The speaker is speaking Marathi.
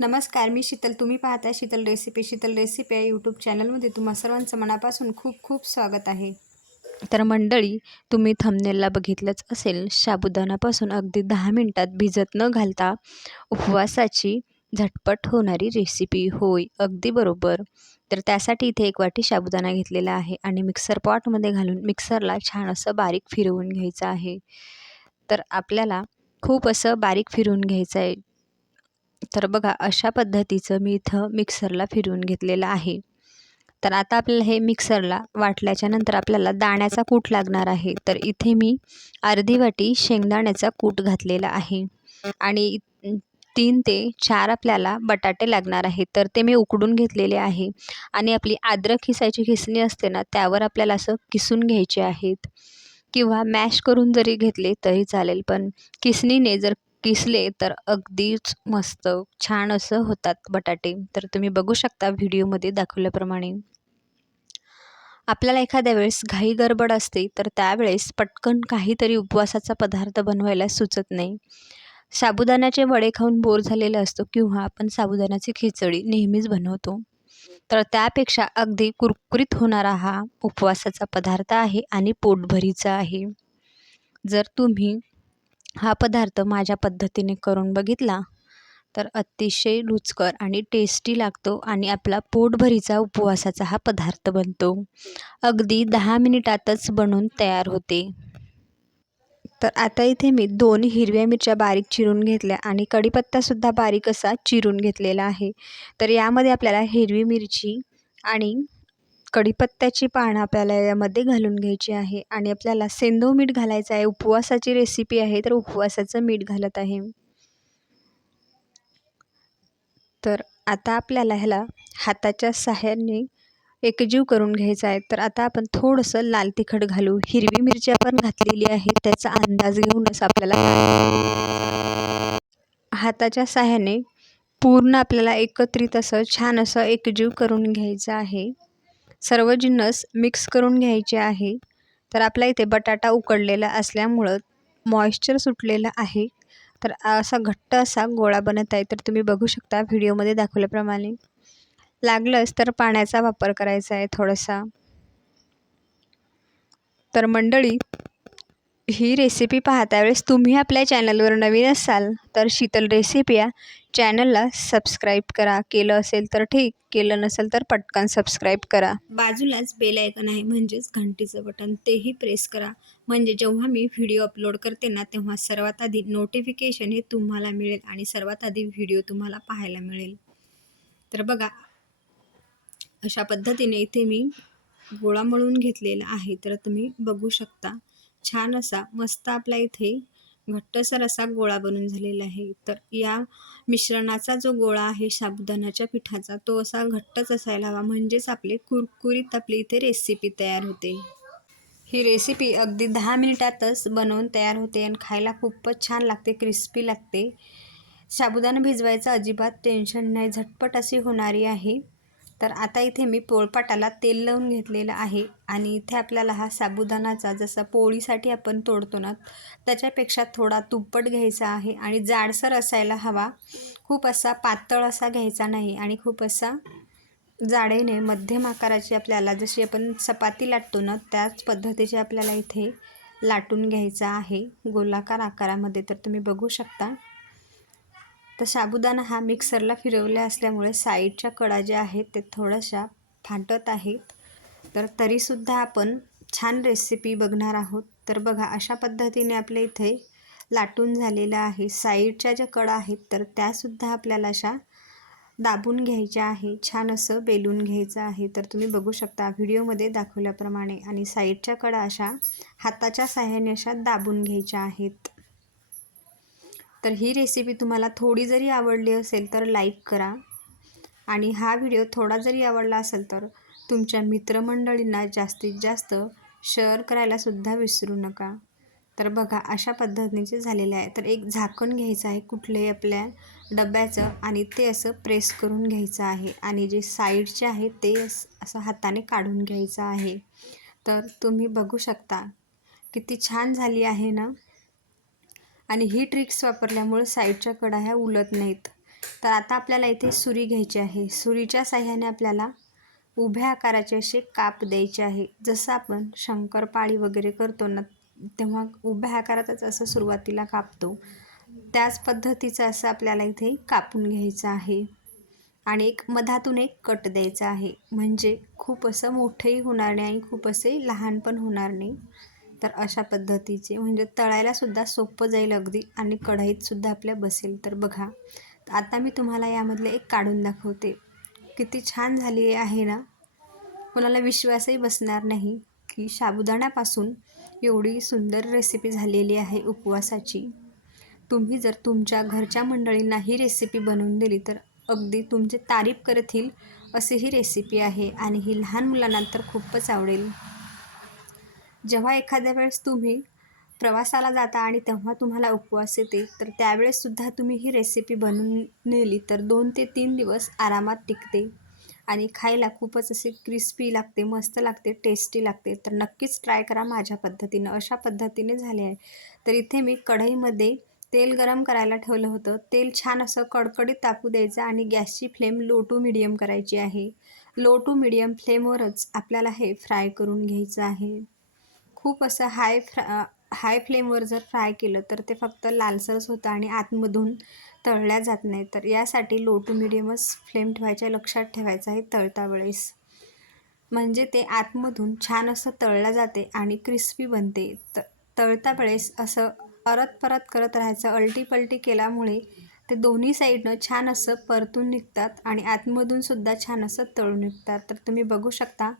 नमस्कार मी शीतल. तुम्ही पाहता शीतल रेसिपी. शीतल रेसिपी या यूट्यूब चॅनलमध्ये तुम्हा सर्वांचं मनापासून खूप खूप स्वागत आहे. तर मंडळी तुम्ही थंबनेलला बघितलंच असेल साबुदाणापासून अगदी दहा मिनटात भिजत न घालता उपवासाची झटपट होणारी रेसिपी होय अगदी बरोबर. तर त्यासाठी इथे एक वाटी साबुदाणा घेतलेला आहे आणि मिक्सर पॉटमध्ये घालून मिक्सरला छान असं बारीक फिरवून घ्यायचं आहे. तर आपल्याला खूप असं बारीक फिरवून घ्यायचं आहे. तर बघा अशा पद्धतीचं मी इथं मिक्सरला फिरवून घेतलेलं आहे. तर आता आपल्याला हे मिक्सरला वाटल्याच्या नंतर आपल्याला दाण्याचा कूट लागणार आहे. तर इथे मी अर्धी वाटी शेंगदाण्याचा कूट घातलेला आहे. आणि तीन ते चार आपल्याला बटाटे लागणार आहेत. तर ते मी उकडून घेतलेले आहे. आणि आपली आद्रक खिसायची खिसणी असते ना त्यावर आपल्याला असं किसून घ्यायचे आहेत. किंवा मॅश करून जरी घेतले तरी चालेल. पण किसणीने जर किसले तर अगदीच मस्त छान असं होतात बटाटे. तर तुम्ही बघू शकता व्हिडिओमध्ये दाखवल्याप्रमाणे. आपल्याला एखाद्या वेळेस घाई गडबड असते तर त्यावेळेस पटकन काहीतरी उपवासाचा पदार्थ बनवायला सुचत नाही. साबुदाण्याचे वडे खाऊन बोर झालेला असतो किंवा आपण साबुदाण्याची खिचडी नेहमीच बनवतो. तर त्यापेक्षा अगदी कुरकुरीत होणारा हा उपवासाचा पदार्थ आहे आणि पोटभरीचा आहे. जर तुम्ही हा पदार्थ माझ्या पद्धतीने करून बघितला तर अतिशय रुचकर आणि टेस्टी लागतो आणि आपला पोटभरीचा उपवासाचा हा पदार्थ बनतो. अगदी दहा मिनिटातच बनून तयार होते. तर आता इथे मी दोन हिरव्या मिरच्या बारीक चिरून घेतल्या आणि कढीपत्तासुद्धा बारीक असा चिरून घेतलेला आहे. तर यामध्ये आपल्याला हिरवी मिरची आणि कढीपत्त्याची पानं आपल्याला यामध्ये घालून घ्यायची आहे आणि आपल्याला सेंदो मीठ घालायचं आहे. उपवासाची रेसिपी आहे तर उपवासाचं मीठ घालत आहे. तर आता आपल्याला ह्याला हाताच्या सहाय्याने एकजीव करून घ्यायचा आहे. तर आता आपण थोडंसं लाल तिखट घालू. हिरवी मिरची आपण घातलेली आहे. त्याचा अंदाज घेऊनच आपल्याला हाताच्या सहाय्याने पूर्ण आपल्याला एकत्रित असं छान असं एकजीव करून घ्यायचं आहे. सर्व जिन्नस मिक्स करून घ्यायचे आहे. तर आपल्या इथे बटाटा उकडलेला असल्यामुळं मॉइश्चर सुटलेलं आहे. तर असा घट्ट असा गोळा बनत आहे तर तुम्ही बघू शकता व्हिडिओमध्ये दाखवल्याप्रमाणे. लागलंच तर पाण्याचा वापर करायचा आहे थोडासा. तर मंडळी ही रेसिपी पाहता वेळेस तुम्ही आपल्या चॅनलवर नवीन असाल तर शीतल रेसिपी या चॅनलला सबस्क्राईब करा. केलं असेल तर ठीक केलं नसेल तर पटकन सबस्क्राईब करा. बाजूलाच बेल आयकन आहे म्हणजेच घंटीचं बटन तेही प्रेस करा. म्हणजे जेव्हा मी व्हिडिओ अपलोड करते ना तेव्हा सर्वात आधी नोटिफिकेशन हे तुम्हाला मिळेल आणि सर्वात आधी व्हिडिओ तुम्हाला पाहायला मिळेल. तर बघा अशा पद्धतीने इथे मी गोळा मळून घेतलेला आहे. तर तुम्ही बघू शकता. छान असा मस्त आपला इथे घट्टसर असा गोळा बनून झालेला आहे. तर या मिश्रणाचा जो गोळा आहे साबुदाण्याच्या पिठाचा तो असा घट्टच असायला हवा. म्हणजेच आपले कुरकुरीत आपली इथे रेसिपी तयार होते. ही रेसिपी अगदी दहा मिनिटातच बनवून तयार होते आणि खायला खूपच छान लागते क्रिस्पी लागते. साबुदाणा भिजवायचं अजिबात टेन्शन नाही झटपट अशी होणारी आहे. तर आता इथे मी पोळपाटाला तेल लावून घेतलेलं आहे आणि इथे आपल्याला हा साबुदाणाचा जसा पोळीसाठी आपण तोडतो ना त्याच्यापेक्षा थोडा तुप्पट घ्यायचा आहे आणि जाडसर असायला हवा. खूप असा पातळ असा घ्यायचा नाही आणि खूप असा जाडेने मध्यम आकाराची आपल्याला जशी आपण चपाती लाटतो ना त्याच पद्धतीचे आपल्याला इथे लाटून घ्यायचा आहे. गोलाकार आकारामध्ये तर तुम्ही बघू शकता. तर साबुदाणा हा मिक्सरला फिरवला असल्यामुळे साईडच्या कडा ज्या आहेत ते थोड्याशा फाटत आहेत. तर तरीसुद्धा आपण छान रेसिपी बघणार आहोत. तर बघा अशा पद्धतीने आपल्या इथे लाटून झालेलं आहे. साईडच्या ज्या कडा आहेत तर त्यासुद्धा आपल्याला अशा दाबून घ्यायच्या आहे. छान असं बेलून घ्यायचं आहे. तर तुम्ही बघू शकता व्हिडिओमध्ये दाखवल्याप्रमाणे. आणि साईडच्या कडा अशा हाताच्या साह्याने अशा दाबून घ्यायच्या आहेत. तर ही रेसिपी तुम्हाला थोडी जरी आवडली असेल तर लाईक करा. आणि हा व्हिडिओ थोडा जरी आवडला असेल तर तुमच्या मित्रमंडळींना जास्तीत जास्त शेअर करायलासुद्धा विसरू नका. तर बघा अशा पद्धतीचे झालेले आहे. तर एक झाकण घ्यायचं आहे कुठलंही आपल्या डब्याचं आणि ते असं प्रेस करून घ्यायचं आहे. आणि जे साईडचे आहे ते असं हाताने काढून घ्यायचं आहे. तर तुम्ही बघू शकता किती छान झाली आहे ना? आणि ही ट्रिक्स वापरल्यामुळे साईडच्या कडा ह्या उलत नाहीत. तर आता आपल्याला इथे सुरी घ्यायची आहे. सुरीच्या साह्याने आपल्याला उभ्या आकाराचे असे काप द्यायचे आहे. जसं आपण शंकरपाळी वगैरे करतो ना तेव्हा उभ्या आकारातच असं सुरुवातीला कापतो. त्याच पद्धतीचं असं आपल्याला इथे कापून घ्यायचं आहे. आणि एक मधातून एक कट द्यायचा आहे. म्हणजे खूप असं मोठंही होणार नाही आणि खूप असे लहान पण होणार नाही. तर अशा पद्धतीचे. म्हणजे तळायलासुद्धा सोपं जाईल अगदी आणि कढईतसुद्धा आपल्या बसेल तर बघा. तर आता मी तुम्हाला यामधले एक काढून दाखवते. किती छान झाली आहे ना? कोणाला विश्वासही बसणार नाही की साबुदाण्यापासून एवढी सुंदर रेसिपी झालेली आहे उपवासाची. तुम्ही जर तुमच्या घरच्या मंडळींना ही रेसिपी बनवून दिली तर अगदी तुमची तारीफ करतील अशी ही रेसिपी आहे आणि ही लहान मुलांना तर खूपच आवडेल. जेव्हा एखाद्या वेळेस तुम्ही प्रवासाला जाता आणि तेव्हा तुम्हाला उपवास येते तर त्यावेळेससुद्धा तुम्ही ही रेसिपी बनवून नेली तर दोन ते तीन दिवस आरामात टिकते आणि खायला खूपच असे क्रिस्पी लागते मस्त लागते टेस्टी लागते. तर नक्कीच ट्राय करा माझ्या पद्धतीनं. अशा पद्धतीने झाले आहे. तर इथे मी कढईमध्ये तेल गरम करायला ठेवलं होतं. तेल छान असं कडकडीत तापू द्यायचं आणि गॅसची फ्लेम लो टू मिडियम करायची आहे. लो टू मिडियम फ्लेमवरच आपल्याला हे फ्राय करून घ्यायचं आहे. खूप असं हाय फ्रा हाय फ्लेमवर जर फ्राय केलं तर ते फक्त लालसरच होतं आणि आतमधून तळल्या जात नाही तर यासाठी लो टू मिडियमच फ्लेम ठेवायच्या लक्षात ठेवायचं आहे तळता वेळेस. म्हणजे ते आतमधून छान असं तळलं जाते आणि क्रिस्पी बनते. त तळता वेळेस असं परत परत करत राहायचं अल्टी पलटी केल्यामुळे ते दोन्ही साईडनं छान असं परतून निघतात आणि आतमधूनसुद्धा छान असं तळून निघतात. तर तुम्ही बघू शकता